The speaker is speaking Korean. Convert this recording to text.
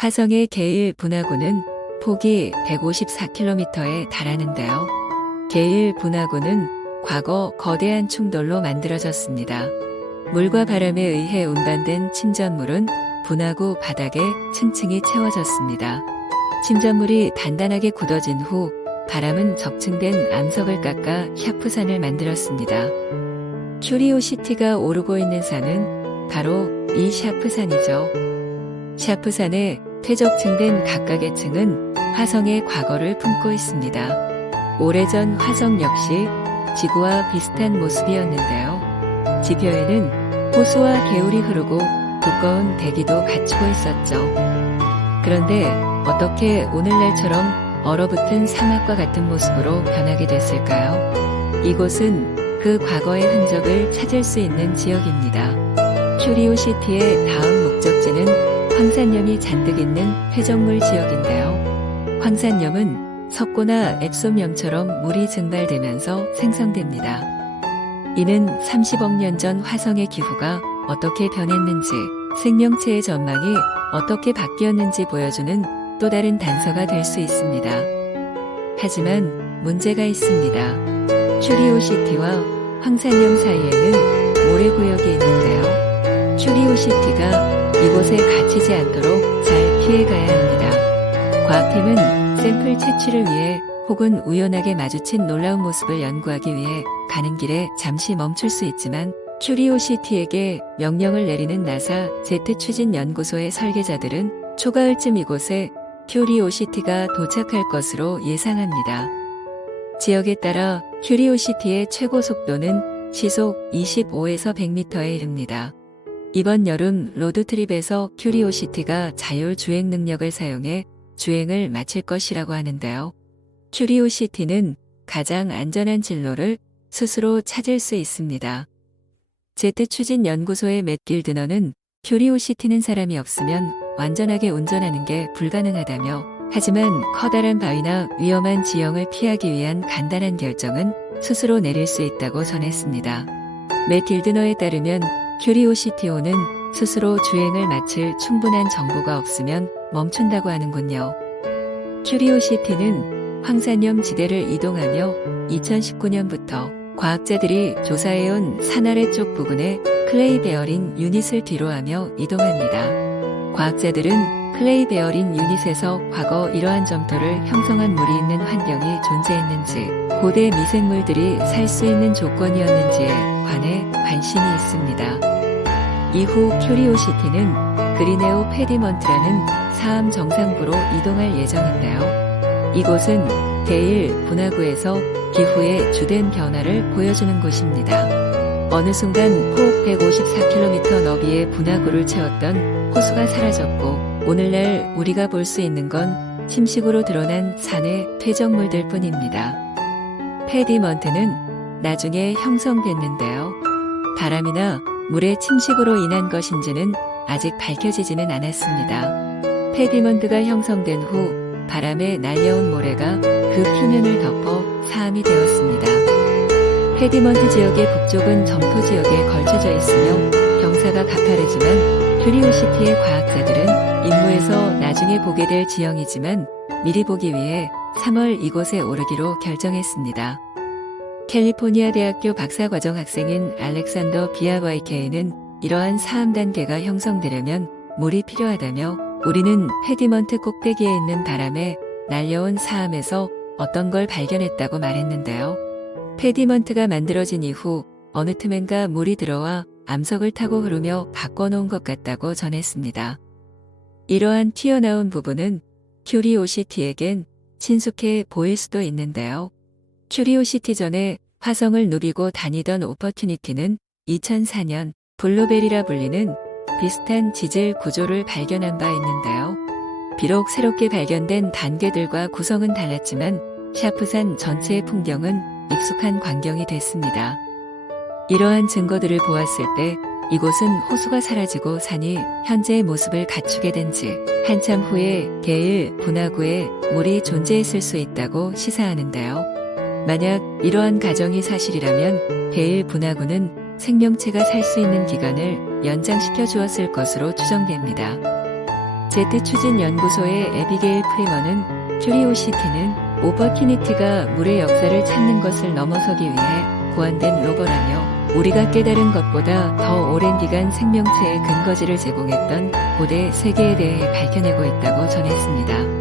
화성의 게일 분화구는 폭이 154km에 달하는데요. 게일 분화구는 과거 거대한 충돌로 만들어졌습니다. 물과 바람에 의해 운반된 침전물은 분화구 바닥에 층층이 채워졌습니다. 침전물이 단단하게 굳어진 후 바람은 적층된 암석을 깎아 샤프산을 만들었습니다. 큐리오시티가 오르고 있는 산은 바로 이 샤프산이죠. 샤프산의 퇴적층된 각각의 층은 화성의 과거를 품고 있습니다. 오래전 화성 역시 지구와 비슷한 모습이었는데요. 지표에는 호수와 개울이 흐르고 두꺼운 대기도 갖추고 있었죠. 그런데 어떻게 오늘날처럼 얼어붙은 사막과 같은 모습으로 변하게 됐을까요? 이곳은 그 과거의 흔적을 찾을 수 있는 지역입니다. 큐리오시티의 다음 목적지는 황산염이 잔뜩 있는 회적물 지역인데요. 황산염은 석고나 앱솜염처럼 물이 증발되면서 생성됩니다. 이는 30억 년 전 화성의 기후가 어떻게 변했는지, 생명체의 전망이 어떻게 바뀌었는지 보여주는 또 다른 단서가 될 수 있습니다. 하지만 문제가 있습니다. 큐리오시티와 황산염 사이에는 모래구역이 있는데요. 큐리오시티가 이곳에 갇히지 않도록 잘 피해가야 합니다. 과학팀은 샘플 채취를 위해 혹은 우연하게 마주친 놀라운 모습을 연구하기 위해 가는 길에 잠시 멈출 수 있지만 큐리오시티에게 명령을 내리는 나사 제트 추진 연구소의 설계자들은 초가을쯤 이곳에 큐리오시티가 도착할 것으로 예상합니다. 지역에 따라 큐리오시티의 최고 속도는 시속 25에서 100m에 이릅니다. 이번 여름 로드트립에서 큐리오시티가 자율 주행 능력을 사용해 주행을 마칠 것이라고 하는데요. 큐리오시티는 가장 안전한 진로를 스스로 찾을 수 있습니다. 제트 추진 연구소의 맷 길드너는 큐리오시티는 사람이 없으면 완전하게 운전하는 게 불가능하다며, 하지만 커다란 바위나 위험한 지형을 피하기 위한 간단한 결정은 스스로 내릴 수 있다고 전했습니다. 맷 길드너에 따르면 큐리오시티호는 스스로 주행을 마칠 충분한 정보가 없으면 멈춘다고 하는군요. 큐리오시티는 황산염 지대를 이동하며 2019년부터 과학자들이 조사해온 산 아래 쪽 부근에 클레이 베어링 유닛을 뒤로하며 이동합니다. 과학자들은 클레이 베어링 유닛에서 과거 이러한 점토를 형성한 물이 있는 환경이 존재했는지, 고대 미생물들이 살 수 있는 조건이었는지에 관해 관심이 있습니다. 이후 큐리오시티는 그리네오 페디먼트라는 사암 정상부로 이동할 예정인데요. 이곳은 게일 분화구에서 기후의 주된 변화를 보여주는 곳입니다. 어느 순간 폭 154km 너비의 분화구를 채웠던 호수가 사라졌고, 오늘날 우리가 볼 수 있는 건 침식으로 드러난 산의 퇴적물들 뿐입니다. 페디먼트는 나중에 형성됐는데요. 바람이나 물의 침식으로 인한 것인지는 아직 밝혀지지는 않았습니다. 페디먼트가 형성된 후 바람에 날려온 모래가 그 표면을 덮어 사암이 되었습니다. 페디먼트 지역의 북쪽은 점토 지역에 걸쳐져 있으며 경사가 가파르지만 큐리오시티의 과학자들은 임무에서 나중에 보게 될 지형이지만 미리 보기 위해 3월 이곳에 오르기로 결정했습니다. 캘리포니아 대학교 박사과정 학생인 알렉산더 비아바이케이는 이러한 사암 단계가 형성되려면 물이 필요하다며, 우리는 페디먼트 꼭대기에 있는 바람에 날려온 사암에서 어떤 걸 발견했다고 말했는데요. 페디먼트가 만들어진 이후 어느 틈엔가 물이 들어와 암석을 타고 흐르며 바꿔놓은 것 같다고 전했습니다. 이러한 튀어나온 부분은 큐리오시티에겐 친숙해 보일 수도 있는데요. 큐리오시티 전에 화성을 누비고 다니던 오퍼튜니티는 2004년 블루베리라 불리는 비슷한 지질 구조를 발견한 바 있는데요. 비록 새롭게 발견된 단계들과 구성은 달랐지만 샤프산 전체의 풍경은 익숙한 광경이 됐습니다. 이러한 증거들을 보았을 때 이곳은 호수가 사라지고 산이 현재의 모습을 갖추게 된 지 한참 후에 게일 분화구에 물이 존재했을 수 있다고 시사하는데요. 만약 이러한 가정이 사실이라면 게일 분화구는 생명체가 살 수 있는 기간을 연장시켜 주었을 것으로 추정됩니다. 제트 추진 연구소의 에비게일 프리머는 큐리오시티는 오퍼튜니티가 물의 역사를 찾는 것을 넘어서기 위해 고안된 로버라며 우리가 깨달은 것보다 더 오랜 기간 생명체의 근거지를 제공했던 고대 세계에 대해 밝혀내고 있다고 전했습니다.